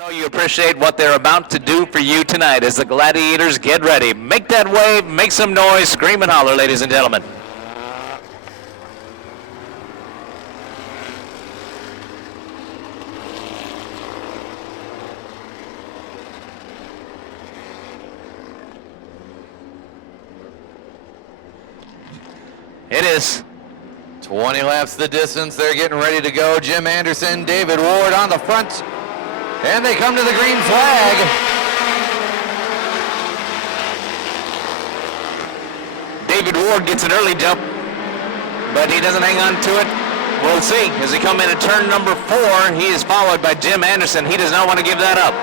know you appreciate what they're about to do for you tonight as the Gladiators get ready. Make that wave, make some noise, scream and holler, ladies and gentlemen. It is 20 laps the distance. They're getting ready to go. Jim Anderson, David Ward on the front. And they come to the green flag. David Ward gets an early jump, but he doesn't hang on to it. We'll see. As he come into turn number 4, he is followed by Jim Anderson. He does not want to give that up.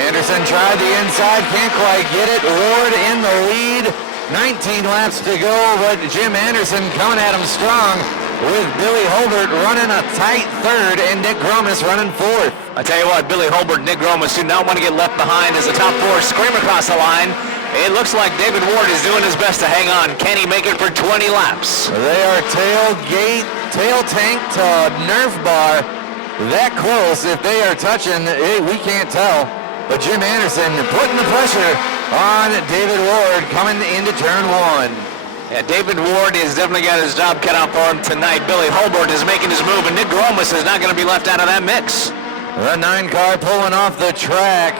Anderson tried the inside, can't quite get it. Ward in the lead. 19 laps to go, but Jim Anderson coming at him strong with Billy Holbert running a tight third and Nick Gromas running fourth. I tell you what, Billy Holbert and Nick Gromas do not want to get left behind as the top 4 scream across the line. It looks like David Ward is doing his best to hang on. Can he make it for 20 laps? They are tail tank to Nerf bar. That close. If they are touching, we can't tell. But Jim Anderson putting the pressure on David Ward coming into turn 1. Yeah, David Ward has definitely got his job cut out for him tonight. Billy Holbert is making his move, and Nick Gromas is not going to be left out of that mix. The 9 car pulling off the track.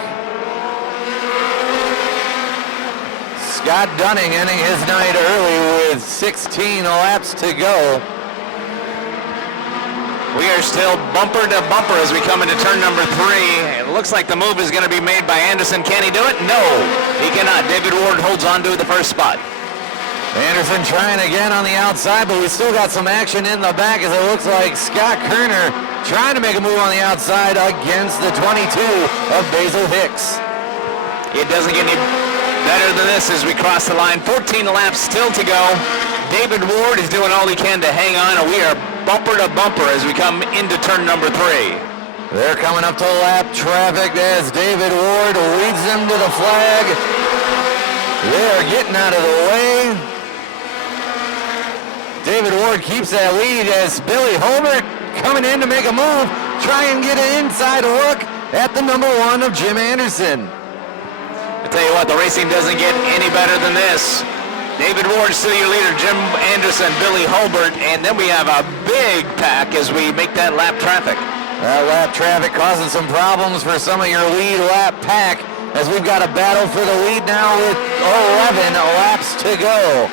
Scott Dunning ending his night early with 16 laps to go. We are still bumper to bumper as we come into turn number 3. It looks like the move is going to be made by Anderson. Can he do it? No, he cannot. David Ward holds on to the first spot. Anderson trying again on the outside, but we still got some action in the back as it looks like Scott Kerner trying to make a move on the outside against the 22 of Basil Hicks. It doesn't get any better than this as we cross the line. 14 laps still to go. David Ward is doing all he can to hang on, and we are bumper to bumper as we come into turn number 3. They're coming up to lap traffic as David Ward leads them to the flag. They are getting out of the way. David Ward keeps that lead as Billy Holbert coming in to make a move, try and get an inside look at the number 1 of Jim Anderson. I tell you what, the racing doesn't get any better than this. David Ward still your leader, Jim Anderson, Billy Holbert, and then we have a big pack as we make that lap traffic. That lap traffic causing some problems for some of your lead lap pack as we've got a battle for the lead now with 11 laps to go.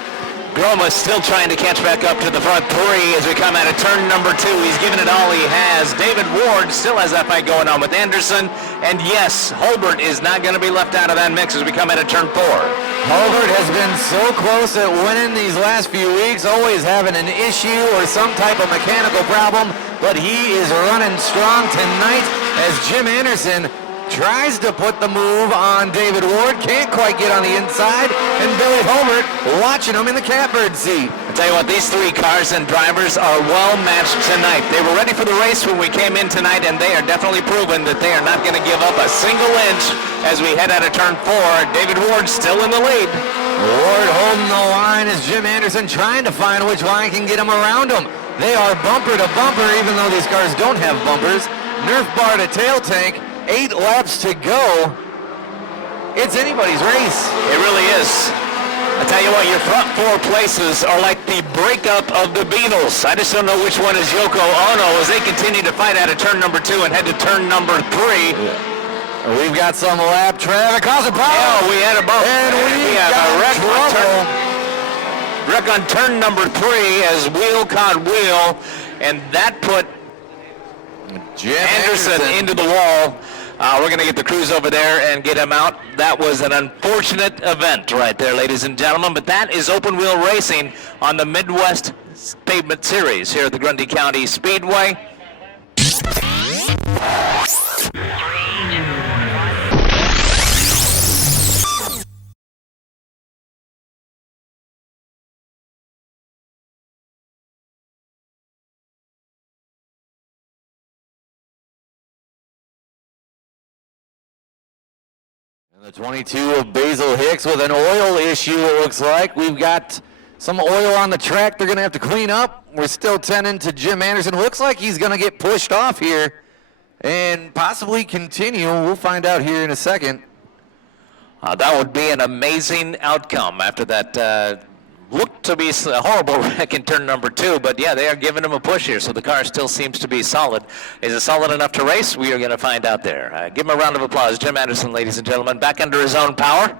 Gromas still trying to catch back up to the front 3 as we come out of turn number 2. He's giving it all he has. David Ward still has that fight going on with Anderson. And yes, Holbert is not going to be left out of that mix as we come out of turn 4. Holbert has been so close at winning these last few weeks, always having an issue or some type of mechanical problem, but he is running strong tonight as Jim Anderson tries to put the move on David Ward, can't quite get on the inside, and Billy Holbert watching him in the catbird seat. I tell you what, these 3 cars and drivers are well matched tonight. They were ready for the race when we came in tonight, and they are definitely proven that they are not going to give up a single inch as we head out of turn 4. David Ward still in the lead. Ward holding the line as Jim Anderson trying to find which line can get him around him. They are bumper to bumper, even though these cars don't have bumpers. Nerf bar to tail tank. 8 laps to go. It's anybody's race. It really is. I tell you what, your front 4 places are like the breakup of the Beatles. I just don't know which one is Yoko Ono as they continue to fight out of turn number 2 and head to turn number 3. Yeah. We've got some lap traffic causing problems. Yeah, we had a bump. And we have a wreck on turn number 3 as wheel caught wheel, and that put Jim Anderson into the wall. We're going to get the crews over there and get him out. That was an unfortunate event right there, ladies and gentlemen, but that is open wheel racing on the Midwest Pavement Series here at the Grundy County Speedway. And the 22 of Basil Hicks with an oil issue, it looks like. We've got some oil on the track they're going to have to clean up. We're still tending to Jim Anderson. Looks like he's going to get pushed off here and possibly continue. We'll find out here in a second. That would be an amazing outcome after that looked to be a horrible wreck in turn number 2, but yeah, they are giving him a push here, so the car still seems to be solid. Is it solid enough to race? We are going to find out there. Give him a round of applause. Jim Anderson, ladies and gentlemen, back under his own power.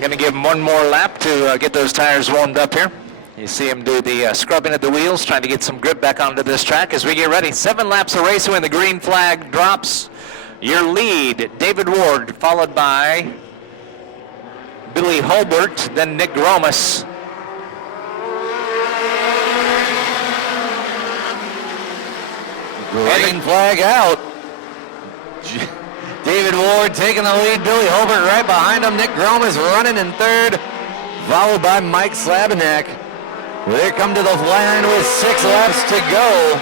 Going to give him one more lap to get those tires warmed up here. You see him do the scrubbing of the wheels, trying to get some grip back onto this track as we get ready. 7 laps of racing when the green flag drops. Your lead, David Ward, followed by Billy Holbert, then Nick Gromas. Green flag out. David Ward taking the lead. Billy Holbert right behind him. Nick Gromas running in third, followed by Mike Slabanek. They come to the line with 6 laps to go.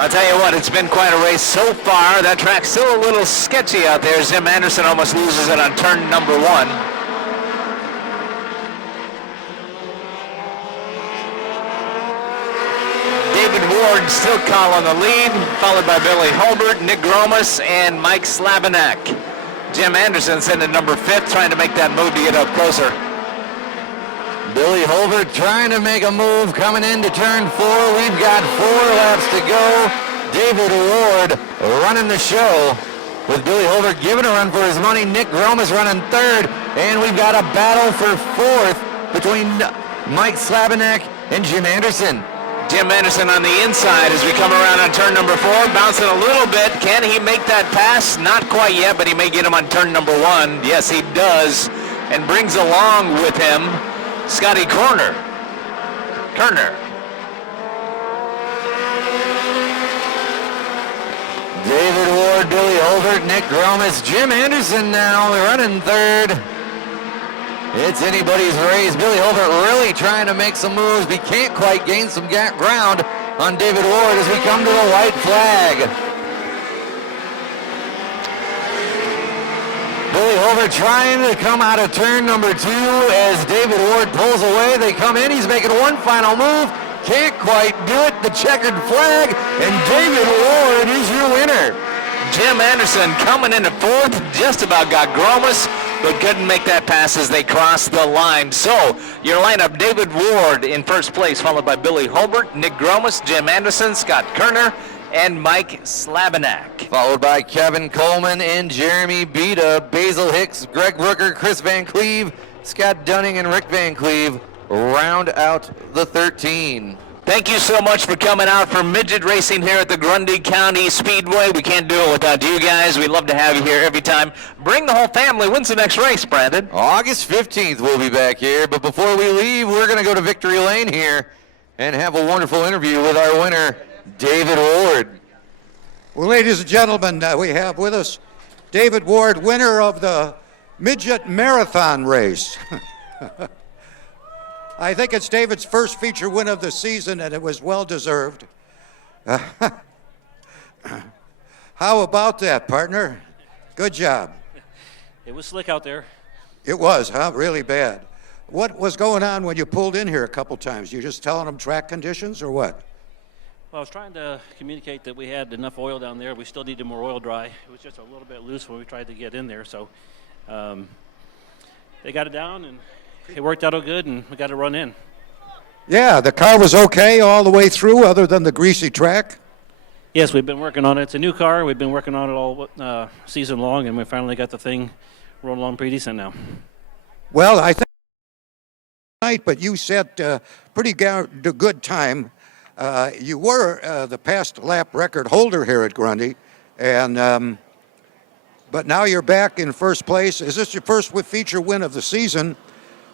I'll tell you what, it's been quite a race so far. That track's still a little sketchy out there. Jim Anderson almost loses it on turn number 1. Ward still calling the lead, followed by Billy Holbert, Nick Gromas, and Mike Slabanek. Jim Anderson sitting at number 5, trying to make that move to get up closer. Billy Holbert trying to make a move coming into turn 4. We've got 4 laps to go. David Ward running the show with Billy Holbert giving a run for his money. Nick Gromas running 3rd, and we've got a battle for 4th between Mike Slabanek and Jim Anderson. Jim Anderson on the inside as we come around on turn number 4, bouncing a little bit. Can he make that pass? Not quite yet, but he may get him on turn number 1. Yes, he does, and brings along with him Scotty Kerner. David Ward, Billy Holbert, Nick Gromas, Jim Anderson now running 3rd. It's anybody's race. Billy Holbert really trying to make some moves. We can't quite gain some ground on David Ward as we come to the white flag. Billy Holbert trying to come out of turn number 2 as David Ward pulls away. They come in. He's making one final move. Can't quite do it. The checkered flag, and David Ward is your winner. Jim Anderson coming into 4th. Just about got Gromas, but couldn't make that pass as they crossed the line. So your lineup, David Ward in 1st place, followed by Billy Holbert, Nick Gromas, Jim Anderson, Scott Kerner, and Mike Slabanek. Followed by Kevin Coleman and Jeremy Beta, Basil Hicks, Greg Rooker, Chris Van Cleve, Scott Dunning, and Rick Van Cleve round out the 13. Thank you so much for coming out for Midget Racing here at the Grundy County Speedway. We can't do it without you guys. We'd love to have you here every time. Bring the whole family. When's the next race, Brandon? August 15th we'll be back here, but before we leave, we're going to go to Victory Lane here and have a wonderful interview with our winner, David Ward. Well, ladies and gentlemen, we have with us David Ward, winner of the Midget Marathon race. I think it's David's first feature win of the season, and it was well-deserved. How about that, partner? Good job. It was slick out there. It was, huh? Really bad. What was going on when you pulled in here a couple times? You just telling them track conditions or what? Well, I was trying to communicate that we had enough oil down there. We still needed more oil dry. It was just a little bit loose when we tried to get in there. So they got it down, and it worked out all good, and we got to run in. Yeah, the car was okay all the way through other than the greasy track? Yes, we've been working on it. It's a new car. We've been working on it all season long, and we finally got the thing rolling along pretty decent now. Well, I think tonight, but you set pretty good time. You were the past lap record holder here at Grundy, and but now you're back in 1st place. Is this your first feature win of the season?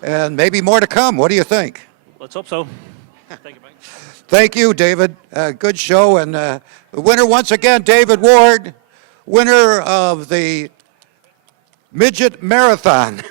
And maybe more to come. What do you think? Let's hope so. Thank you, Mike. Thank you, David. Good show. And the winner once again, David Ward, winner of the Midget Marathon.